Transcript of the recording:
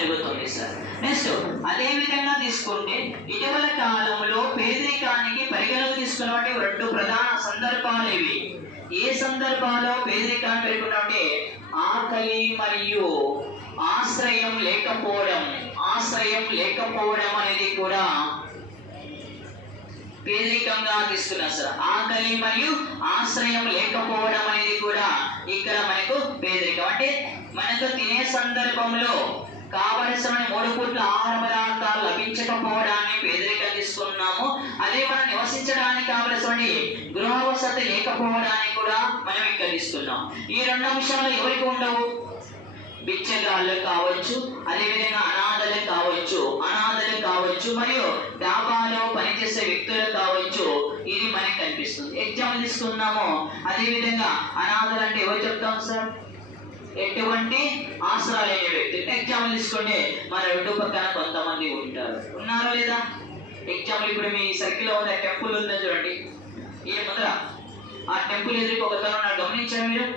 జరుగుతుంది sir. Next అదే విధంగా తీసుకుంటే ఇటీవల కాలంలో పేదరికానికి పరిగణలోకి తీసుకున్నటువంటి 2 ప్రధాన సందర్భాలు ఇవి. ఏ సందర్భాల్లో పేదరికాన్ని పెరుగుతుంటే ఆకలి మరియు ఆశ్రయం లేకపోవడం అనేది కూడా పేదరికంగా తీసుకున్నారు సార్. ఆకలి మరియు ఆశ్రయం లేకపోవడం అనేది కూడా ఇక్కడ మనకు పేదరికం. అంటే మనకు తినే సందర్భంలో కావలసిన 3 పూట్ల ఆహార పదార్థాలు లభించకపోవడాన్ని పేదరికం తీసుకున్నాము. అదే మనం నివసించడానికి కావలసిన గృహ వసతి లేకపోవడాన్ని కూడా మనం ఇక్కడ తీసుకున్నాం. ఈ 2 అంశాలు ఎవరికి ఉండవు? బిచ్చగాళ్ళు కావచ్చు, అదేవిధంగా అనాథలు కావచ్చు, మరియు డాబాలో పనిచేసే వ్యక్తులు కావచ్చు. ఇది మనకి కనిపిస్తుంది. ఎగ్జాంపుల్ తీసుకున్నాము. అదేవిధంగా అనాథలు అంటే ఎవరు చెప్తాం సార్? ఎటువంటి ఆసరా లేని వ్యక్తి. ఎగ్జాంపుల్ తీసుకోండి, మన 2 పక్కన కొంతమంది ఉన్నారో లేదా? ఎగ్జాంపుల్ ఇప్పుడు మీ సర్కిల్లో ఉన్న టెంపుల్ ఉందని చూడండి. ఈ ముందర ఆ టెంపుల్ ఎదురుకి ఒకతను గమనించారు మీరు?